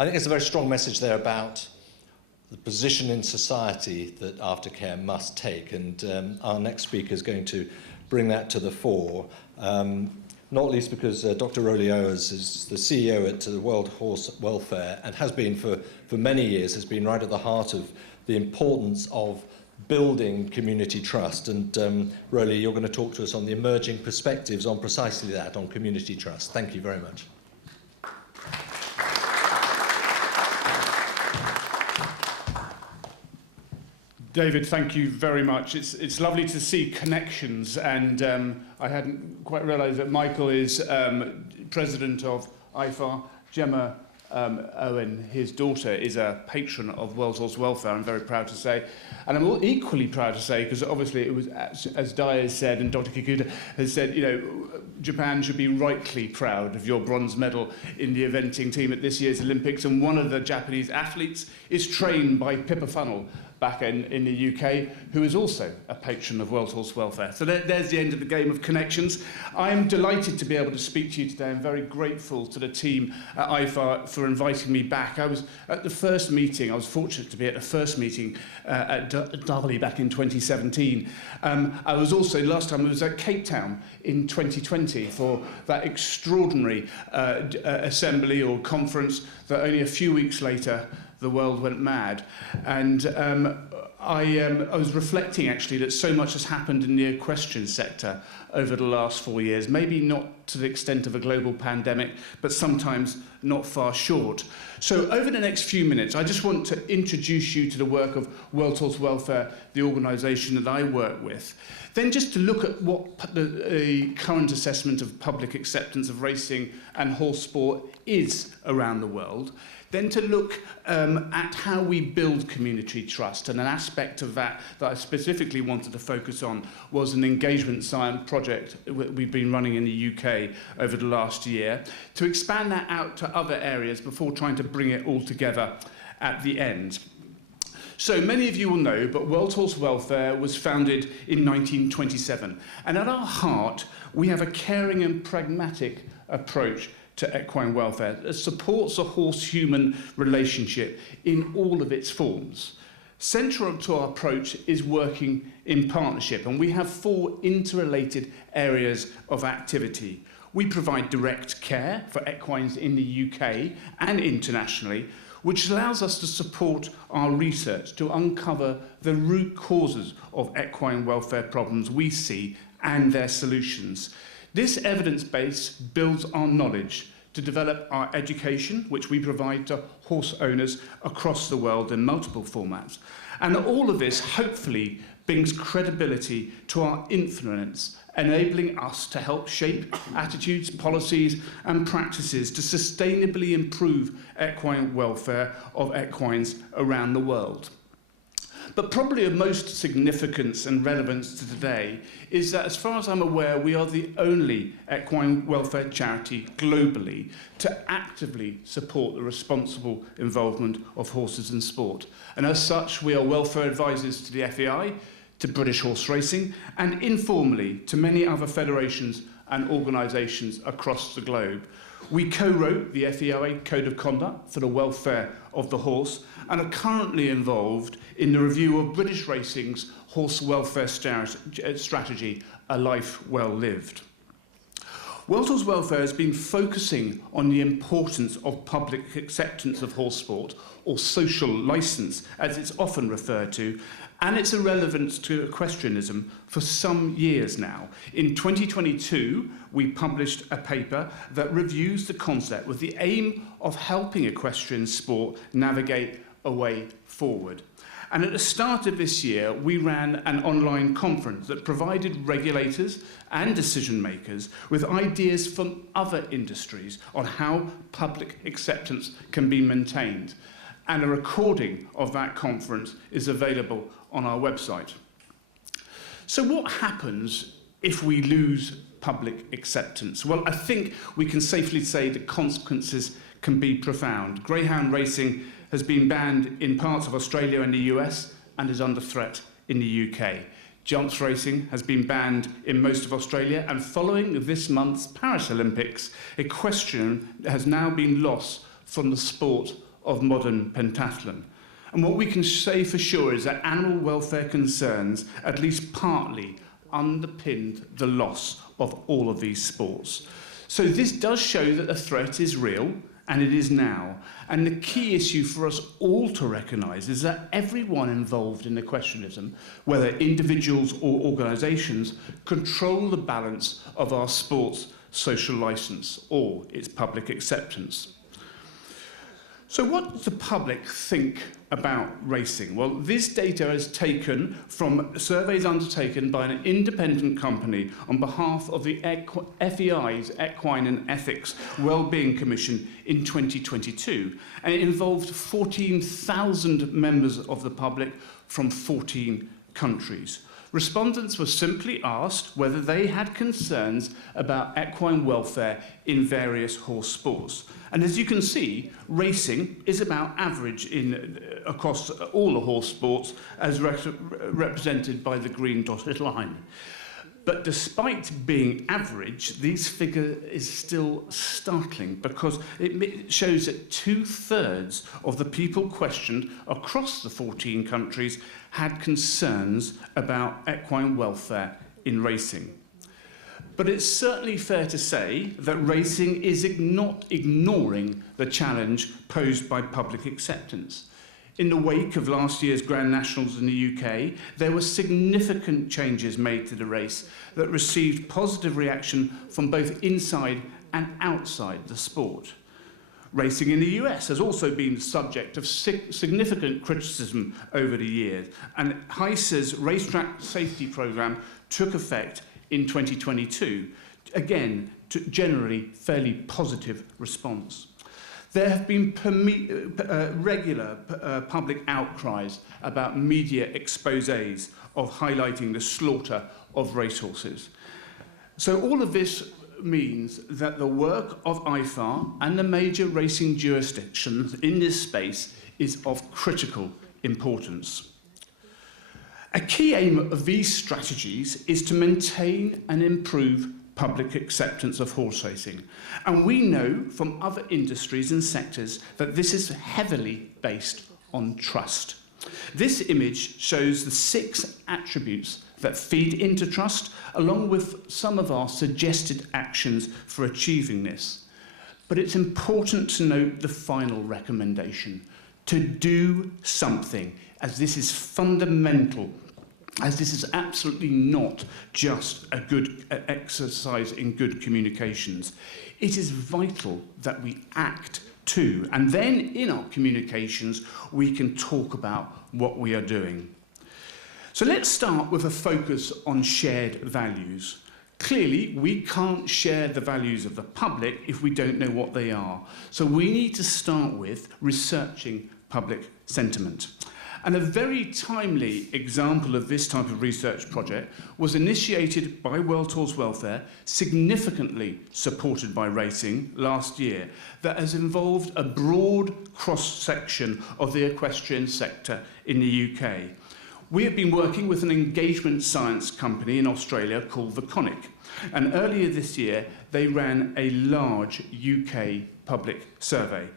I think there's a very strong message there about the position in society that aftercare must take, and our next speaker is going to bring that to the fore, not least because Dr. Roly Owers is the CEO at the World Horse Welfare and has been for many years, has been right at the heart of the importance of building community trust. And Roly, you're going to talk to us on the emerging perspectives on precisely that, on community trust. Thank you very much. David, thank you very much. It's lovely to see connections, and I hadn't quite realised that Michael is president of IFAR. Gemma Owen, his daughter, is a patron of World Horse Welfare, I'm very proud to say. And I'm equally proud to say, because obviously it was, as Dai has said and Dr. Kikuta has said, you know, Japan should be rightly proud of your bronze medal in the eventing team at this year's Olympics. And one of the Japanese athletes is trained by Pippa Funnell back in the UK, who is also a patron of World Horse Welfare. So there's the end of the game of connections. I'm delighted to be able to speak to you today. I'm very grateful to the team at IFAR for inviting me back. I was at the first meeting, I was fortunate to be at the first meeting at Dali back in 2017. I was also, last time I was at Cape Town in 2020 for that extraordinary assembly or conference that only a few weeks later the world went mad. And I was reflecting actually that so much has happened in the equestrian sector over the last 4 years, maybe not to the extent of a global pandemic, but sometimes not far short. So over the next few minutes, I just want to introduce you to the work of World Horse Welfare, the organisation that I work with. Then just to look at what the current assessment of public acceptance of racing and horse sport is around the world. Then to look at how we build community trust, and an aspect of that I specifically wanted to focus on was an engagement science project we've been running in the UK over the last year, to expand that out to other areas before trying to bring it all together at the end. So many of you will know, but World Horse Welfare was founded in 1927, and at our heart we have a caring and pragmatic approach to equine welfare that supports a horse-human relationship in all of its forms. Central to our approach is working in partnership, and we have 4 interrelated areas of activity. We provide direct care for equines in the UK and internationally, which allows us to support our research to uncover the root causes of equine welfare problems we see and their solutions. This evidence base builds our knowledge to develop our education, which we provide to horse owners across the world in multiple formats. And all of this hopefully brings credibility to our influence, enabling us to help shape attitudes, policies and practices to sustainably improve equine welfare of equines around the world. But probably of most significance and relevance to today is that, as far as I'm aware, we are the only equine welfare charity globally to actively support the responsible involvement of horses in sport. And as such, we are welfare advisors to the FAI, to British Horse Racing, and informally to many other federations and organisations across the globe. We co-wrote the FAI Code of Conduct for the welfare of the horse and are currently involved in the review of British Racing's horse welfare strategy, A Life Well Lived. World Horse Welfare has been focusing on the importance of public acceptance of horse sport, or social licence, as it's often referred to, and its relevance to equestrianism for some years now. In 2022, we published a paper that reviews the concept with the aim of helping equestrian sport navigate a way forward. And at the start of this year, we ran an online conference that provided regulators and decision makers with ideas from other industries on how public acceptance can be maintained. And a recording of that conference is available on our website. So what happens if we lose public acceptance? Well, I think we can safely say the consequences can be profound. Greyhound racing has been banned in parts of Australia and the US and is under threat in the UK. Jumps racing has been banned in most of Australia, and following this month's Paris Olympics, equestrian has now been lost from the sport of modern pentathlon. And what we can say for sure is that animal welfare concerns at least partly underpinned the loss of all of these sports. So this does show that the threat is real, and it is now. And the key issue for us all to recognise is that everyone involved in equestrianism, whether individuals or organisations, control the balance of our sport's social licence or its public acceptance. So what does the public think about racing? Well, this data is taken from surveys undertaken by an independent company on behalf of the FEI's Equine and Ethics Wellbeing Commission in 2022, and it involved 14,000 members of the public from 14 countries. Respondents were simply asked whether they had concerns about equine welfare in various horse sports. And as you can see, racing is about average across all the horse sports, as represented by the green dotted line. But despite being average, this figure is still startling because it shows that 2/3 of the people questioned across the 14 countries had concerns about equine welfare in racing. But it's certainly fair to say that racing is not ignoring the challenge posed by public acceptance. In the wake of last year's Grand Nationals in the UK, there were significant changes made to the race that received positive reaction from both inside and outside the sport. Racing in the US has also been the subject of significant criticism over the years, and HISA's racetrack safety programme took effect in 2022, again, to generally fairly positive response. There have been regular public outcries about media exposés of highlighting the slaughter of racehorses. So all of this means that the work of IFAR and the major racing jurisdictions in this space is of critical importance. A key aim of these strategies is to maintain and improve public acceptance of horse racing. And we know from other industries and sectors that this is heavily based on trust. This image shows the 6 attributes that feed into trust, along with some of our suggested actions for achieving this. But it's important to note the final recommendation, to do something, as this is fundamental, as this is absolutely not just a good exercise in good communications. It is vital that we act too, and then in our communications we can talk about what we are doing. So let's start with a focus on shared values. Clearly, we can't share the values of the public if we don't know what they are. So we need to start with researching public sentiment. And a very timely example of this type of research project was initiated by World Horse Welfare, significantly supported by racing last year, that has involved a broad cross-section of the equestrian sector in the UK. We have been working with an engagement science company in Australia called The Conic, and earlier this year they ran a large UK public survey.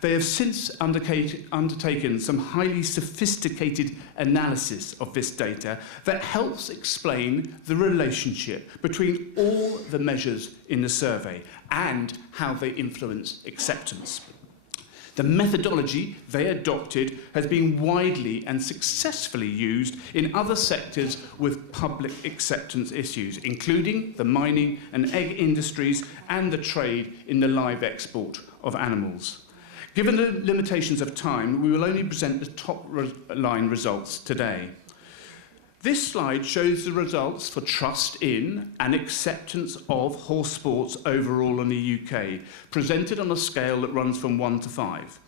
They have since undertaken some highly sophisticated analysis of this data that helps explain the relationship between all the measures in the survey and how they influence acceptance. The methodology they adopted has been widely and successfully used in other sectors with public acceptance issues, including the mining and egg industries and the trade in the live export of animals. Given the limitations of time, we will only present the top line results today. This slide shows the results for trust in and acceptance of horse sports overall in the UK, presented on a scale that runs from 1 to 5.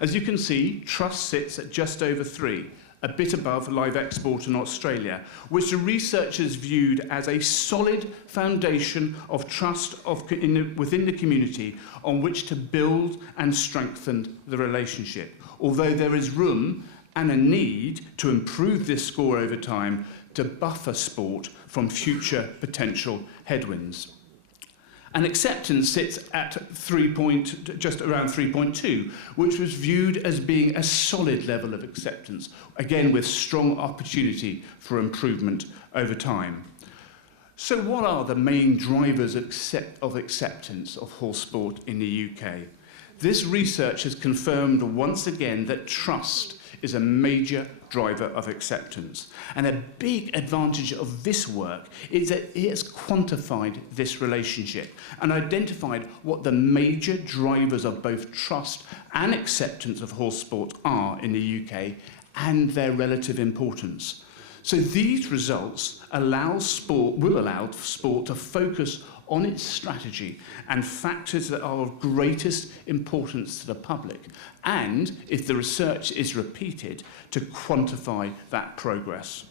As you can see, trust sits at just over 3, a bit above live export in Australia, which the researchers viewed as a solid foundation of trust within the community on which to build and strengthen the relationship, although there is room and a need to improve this score over time to buffer sport from future potential headwinds. And acceptance sits at just around 3.2, which was viewed as being a solid level of acceptance, again with strong opportunity for improvement over time. So what are the main drivers of acceptance of horse sport in the UK? This research has confirmed once again that trust is a major driver of acceptance. And a big advantage of this work is that it has quantified this relationship and identified what the major drivers of both trust and acceptance of horse sport are in the UK and their relative importance. So these results will allow sport to focus on its strategy and factors that are of greatest importance to the public, and, if the research is repeated, to quantify that progress.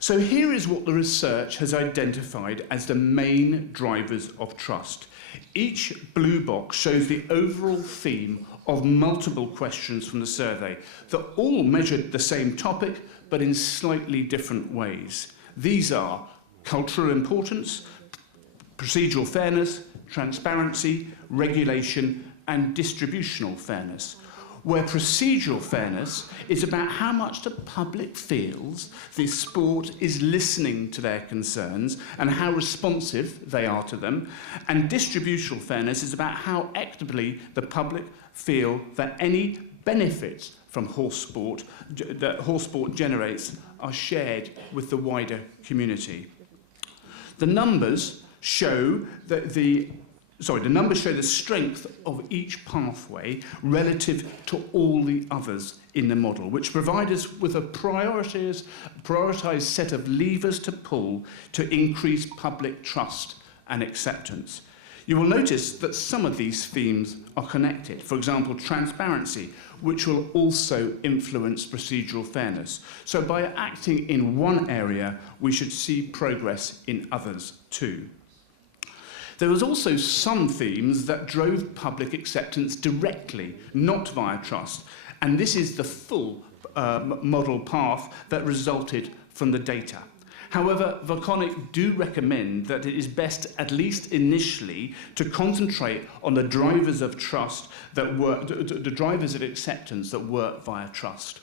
So here is what the research has identified as the main drivers of trust. Each blue box shows the overall theme of multiple questions from the survey that all measured the same topic, but in slightly different ways. These are cultural importance, procedural fairness, transparency, regulation, and distributional fairness, where procedural fairness is about how much the public feels the sport is listening to their concerns and how responsive they are to them, and distributional fairness is about how equitably the public feel that any benefits from horse sport that horse sport generates are shared with the wider community. The numbers show the strength of each pathway relative to all the others in the model, which provide us with a prioritised set of levers to pull to increase public trust and acceptance. You will notice that some of these themes are connected. For example, transparency, which will also influence procedural fairness. So by acting in one area, we should see progress in others too. There was also some themes that drove public acceptance directly, not via trust, and this is the full model path that resulted from the data. However, Voconic do recommend that it is best, at least initially, to concentrate on the drivers of trust that work, the drivers of acceptance that work via trust.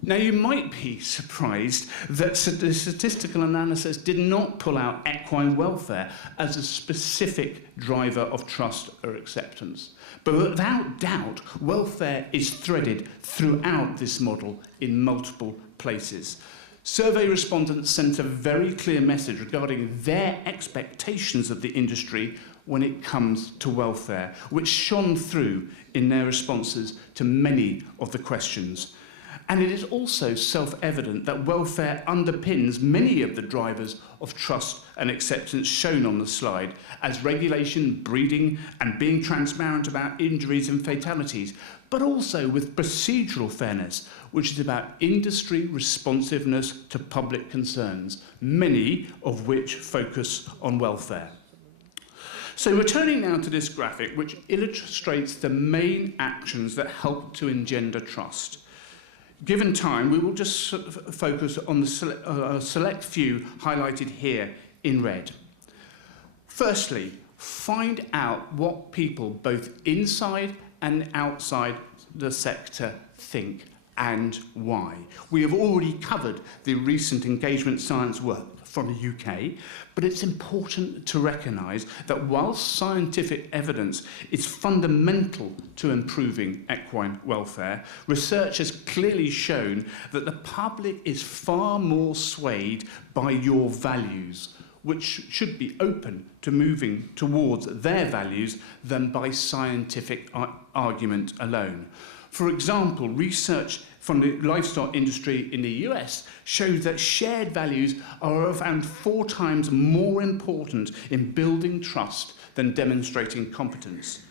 Now, you might be surprised that the statistical analysis did not pull out equine welfare as a specific driver of trust or acceptance. But without doubt, welfare is threaded throughout this model in multiple places. Survey respondents sent a very clear message regarding their expectations of the industry when it comes to welfare, which shone through in their responses to many of the questions. And it is also self-evident that welfare underpins many of the drivers of trust and acceptance shown on the slide, as regulation, breeding, and being transparent about injuries and fatalities, but also with procedural fairness, which is about industry responsiveness to public concerns, many of which focus on welfare. So returning now to this graphic, which illustrates the main actions that help to engender trust. Given time, we will just focus on the select few highlighted here in red. Firstly, find out what people both inside and outside the sector think and why. We have already covered the recent engagement science work from the UK, but it's important to recognise that while scientific evidence is fundamental to improving equine welfare, research has clearly shown that the public is far more swayed by your values, which should be open to moving towards their values than by scientific argument alone. For example, research from the livestock industry in the US shows that shared values are around 4 times more important in building trust than demonstrating competence.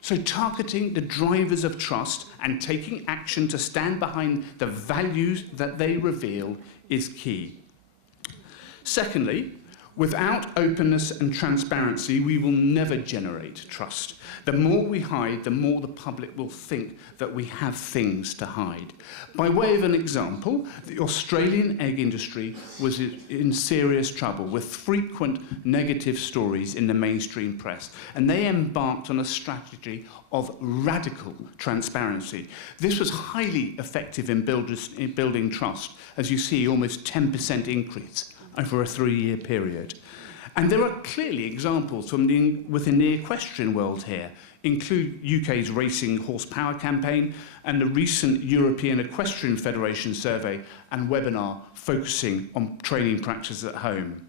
So targeting the drivers of trust and taking action to stand behind the values that they reveal is key. Secondly, Without openness and transparency, we will never generate trust. The more we hide, the more the public will think that we have things to hide. By way of an example, the Australian egg industry was in serious trouble with frequent negative stories in the mainstream press, and they embarked on a strategy of radical transparency. This was highly effective in building trust, as you see, almost 10% increase over a 3-year period. And there are clearly examples from within the equestrian world here, include UK's Racing Horsepower campaign and the recent European Equestrian Federation survey and webinar focusing on training practice at home.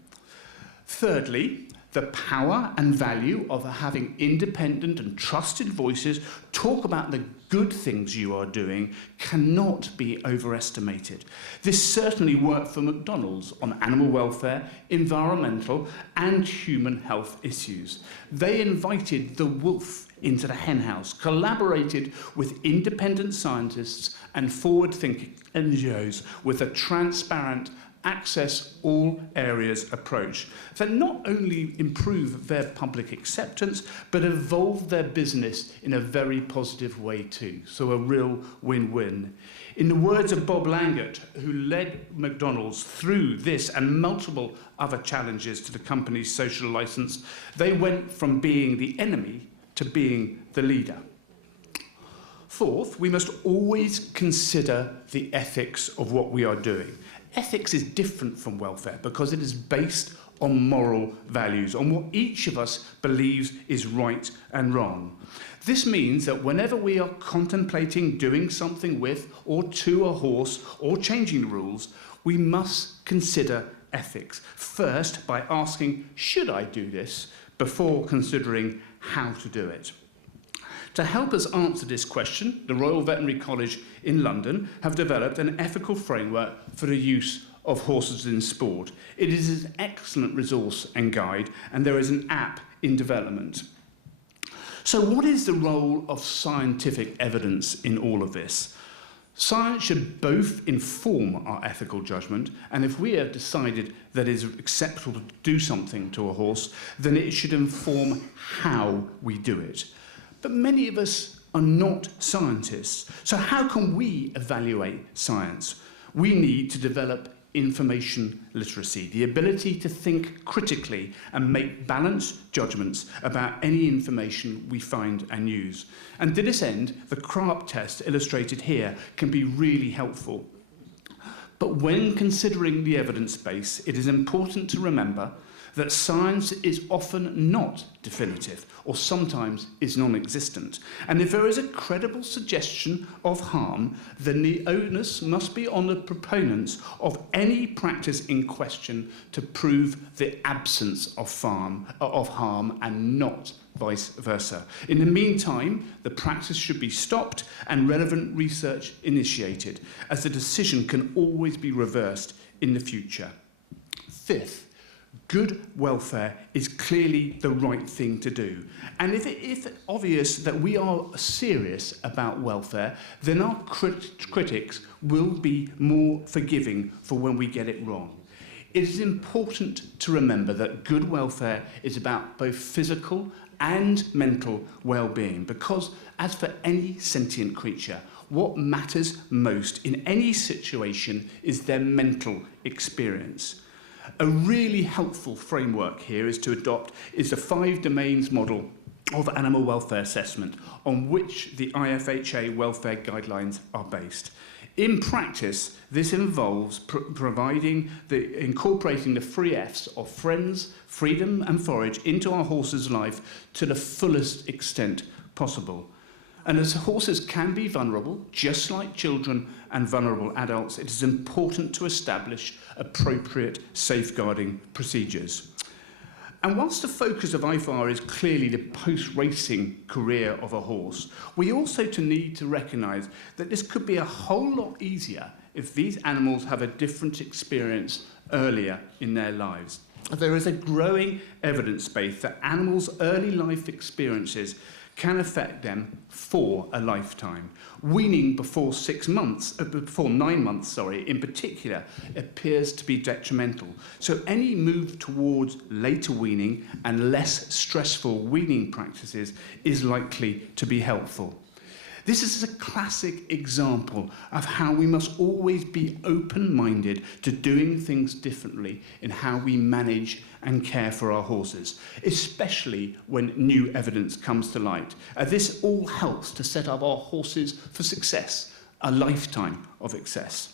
Thirdly, the power and value of having independent and trusted voices talk about the good things you are doing cannot be overestimated. This certainly worked for McDonald's on animal welfare, environmental and human health issues. They invited the wolf into the henhouse, collaborated with independent scientists and forward-thinking NGOs with a transparent access all areas approach that not only improve their public acceptance, but evolve their business in a very positive way too. So a real win-win. In the words of Bob Langert, who led McDonald's through this and multiple other challenges to the company's social license, they went from being the enemy to being the leader. Fourth, we must always consider the ethics of what we are doing. Ethics is different from welfare because it is based on moral values, on what each of us believes is right and wrong. This means that whenever we are contemplating doing something with or to a horse or changing the rules, we must consider ethics. First, by asking, should I do this, before considering how to do it. To help us answer this question, the Royal Veterinary College in London have developed an ethical framework for the use of horses in sport. It is an excellent resource and guide, and there is an app in development. So what is the role of scientific evidence in all of this? Science should both inform our ethical judgment, and if we have decided that it is acceptable to do something to a horse, then it should inform how we do it. But many of us are not scientists. So how can we evaluate science? We need to develop information literacy, the ability to think critically and make balanced judgments about any information we find and use. And to this end, the CRARP test illustrated here can be really helpful. But when considering the evidence base, it is important to remember that science is often not definitive, or sometimes is non-existent. And if there is a credible suggestion of harm, then the onus must be on the proponents of any practice in question to prove the absence of harm and not vice versa. In the meantime, the practice should be stopped and relevant research initiated, as the decision can always be reversed in the future. Fifth, good welfare is clearly the right thing to do. And if it's obvious that we are serious about welfare, then our critics will be more forgiving for when we get it wrong. It is important to remember that good welfare is about both physical and mental well-being, because as for any sentient creature, what matters most in any situation is their mental experience. A really helpful framework here is to adopt is the 5 domains model of animal welfare assessment on which the IFHA welfare guidelines are based. In practice, this involves incorporating the 3 Fs of friends, freedom and forage into our horse's life to the fullest extent possible. And as horses can be vulnerable, just like children and vulnerable adults, it is important to establish appropriate safeguarding procedures. And whilst the focus of IFAR is clearly the post-racing career of a horse, we also need to recognise that this could be a whole lot easier if these animals have a different experience earlier in their lives. There is a growing evidence base that animals' early life experiences can affect them for a lifetime. Weaning before 9 months, in particular, appears to be detrimental. So any move towards later weaning and less stressful weaning practices is likely to be helpful. This is a classic example of how we must always be open-minded to doing things differently in how we manage and care for our horses, especially when new evidence comes to light. This all helps to set up our horses for success, a lifetime of success.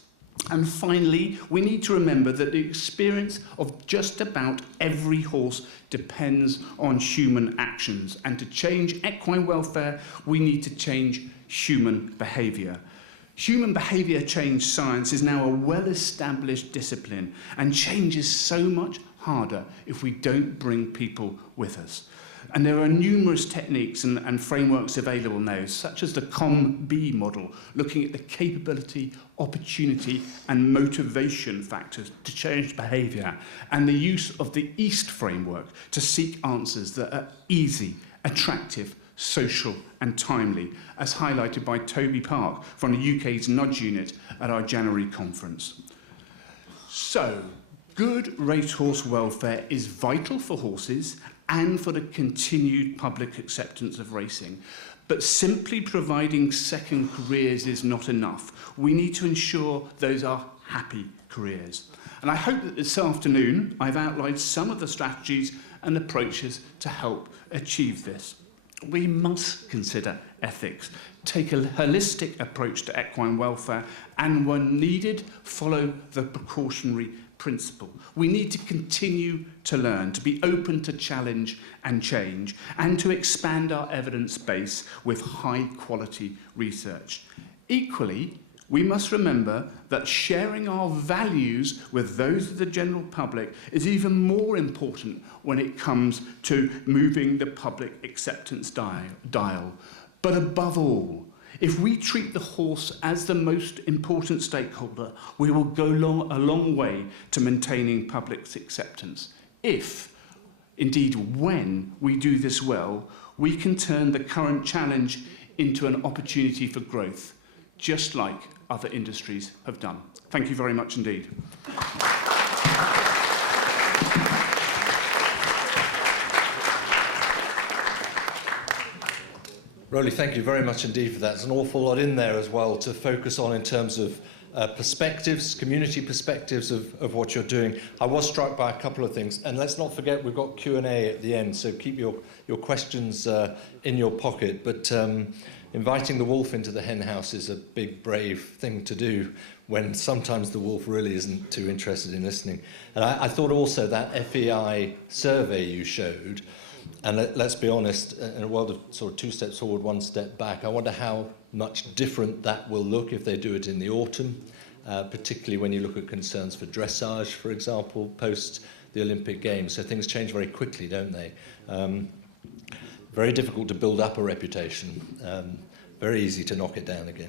And finally, we need to remember that the experience of just about every horse depends on human actions. And to change equine welfare, we need to change human behaviour. Human behaviour change science is now a well-established discipline, and change is so much harder if we don't bring people with us. And there are numerous techniques and frameworks available now, such as the COM-B model, looking at the capability, opportunity, and motivation factors to change behaviour, and the use of the EAST framework to seek answers that are easy, attractive, social, and timely, as highlighted by Toby Park from the UK's Nudge Unit at our January conference. So, good racehorse welfare is vital for horses and for the continued public acceptance of racing. But simply providing second careers is not enough. We need to ensure those are happy careers. And I hope that this afternoon I've outlined some of the strategies and approaches to help achieve this. We must consider ethics, take a holistic approach to equine welfare, and when needed, follow the precautionary principle. We need to continue to learn, to be open to challenge and change, and to expand our evidence base with high-quality research. Equally, we must remember that sharing our values with those of the general public is even more important when it comes to moving the public acceptance dial. But above all, if we treat the horse as the most important stakeholder, we will go a long way to maintaining public acceptance. If, indeed when, we do this well, we can turn the current challenge into an opportunity for growth, just like other industries have done. Thank you very much indeed. Roly, thank you very much indeed for that. There's an awful lot in there as well to focus on in terms of perspectives, community perspectives of what you're doing. I was struck by a couple of things, and let's not forget we've got Q&A at the end, so keep your questions in your pocket. But inviting the wolf into the hen house is a big, brave thing to do when sometimes the wolf really isn't too interested in listening. And I thought also that FEI survey you showed, and let's be honest, in a world of sort of 2 steps forward, 1 step back, I wonder how much different that will look if they do it in the autumn, particularly when you look at concerns for dressage, for example, post the Olympic Games. So things change very quickly, don't they? Very difficult to build up a reputation, very easy to knock it down again.